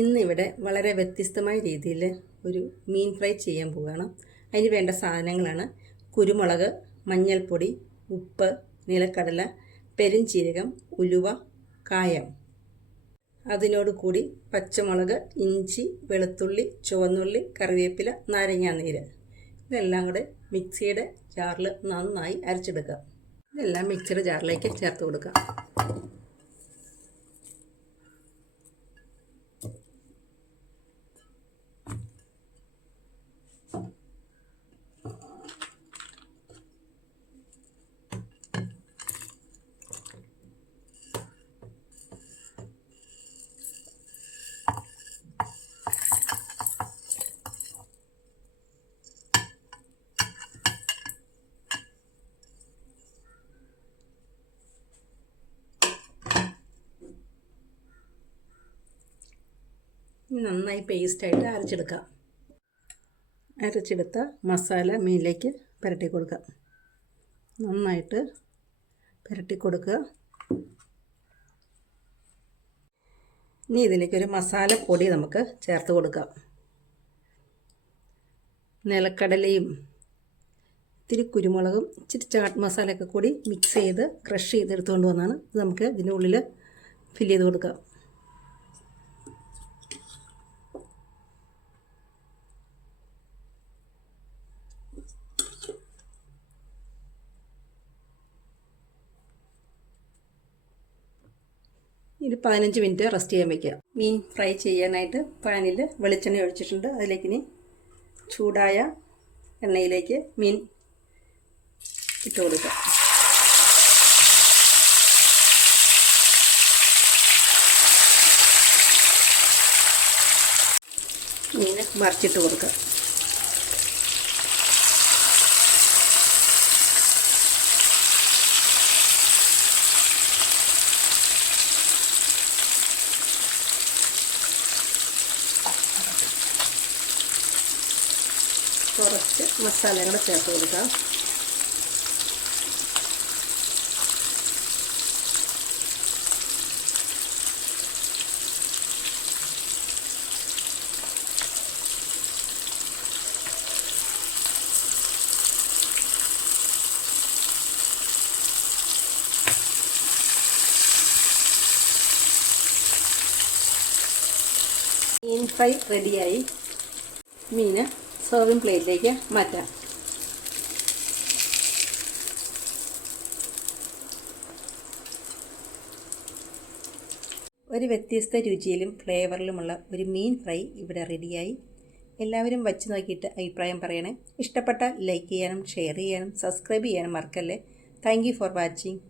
ഇന്നിവിടെ വളരെ വ്യത്യസ്തമായ രീതിയിൽ ഒരു മീൻ ഫ്രൈ ചെയ്യാൻ പോവുകയാണ്. അതിന് വേണ്ട സാധനങ്ങളാണ് കുരുമുളക്, മഞ്ഞൾപ്പൊടി, ഉപ്പ്, നിലക്കടല, പെരുംജീരകം, ഉലുവ, കായം. അതിനോട് കൂടി പച്ചമുളക്, ഇഞ്ചി, വെളുത്തുള്ളി, ചുവന്നുള്ളി, കറിവേപ്പില, നാരങ്ങാനീര്. ഇതെല്ലാം കൂടെ മിക്സിയുടെ ജാറിൽ നന്നായി അരച്ചെടുക്കുക. ഇതെല്ലാം മിക്സിയുടെ ജാറിലേക്ക് ചേർത്ത് കൊടുക്കുക. നന്നായി പേസ്റ്റായിട്ട് അരച്ചെടുക്കാം. അരച്ചെടുത്ത മസാല മീനിലേക്ക് പുരട്ടി കൊടുക്കുക. നന്നായിട്ട് പുരട്ടി കൊടുക്കുക. ഇനി ഇതിലേക്കൊരു മസാലപ്പൊടി നമുക്ക് ചേർത്ത് കൊടുക്കാം. നിലക്കടലയും ഇത്തിരി കുരുമുളകും ഇച്ചിരി ചാട്ട് മസാലയൊക്കെ കൂടി മിക്സ് ചെയ്ത് ക്രഷ് ചെയ്തെടുത്തുകൊണ്ട് വന്നാണ് ഇത് നമുക്ക് ഇതിനുള്ളിൽ ഫില്ല് ചെയ്ത് കൊടുക്കാം. ഇത് 15 മിനിറ്റ് റെസ്റ്റ് ചെയ്യാൻ വയ്ക്കുക. മീൻ ഫ്രൈ ചെയ്യാനായിട്ട് പാനിൽ വെളിച്ചെണ്ണ ഒഴിച്ചിട്ടുണ്ട്. അതിലേക്ക് ഇനി ചൂടായ എണ്ണയിലേക്ക് മീൻ ഇട്ട് കൊടുക്കുക. മീൻ മറിച്ചിട്ട് കൊടുക്കുക. കുറച്ച് മസാലകൾ ചേർത്ത് കൊടുക്കാം. മീൻ ഫ്രൈ റെഡിയായി. മീൻ സെർവിങ് പ്ലേറ്റിലേക്ക് മാറ്റാം. ഒരു വ്യത്യസ്ത രുചിയിലും ഫ്ലേവറിലുമുള്ള ഒരു മീൻ ഫ്രൈ ഇവിടെ റെഡിയായി. എല്ലാവരും വച്ച് നോക്കിയിട്ട് അഭിപ്രായം പറയണേ. ഇഷ്ടപ്പെട്ടാൽ ലൈക്ക് ചെയ്യാനും ഷെയർ ചെയ്യാനും സബ്സ്ക്രൈബ് ചെയ്യാനും മറക്കല്ലേ. Thank you for watching.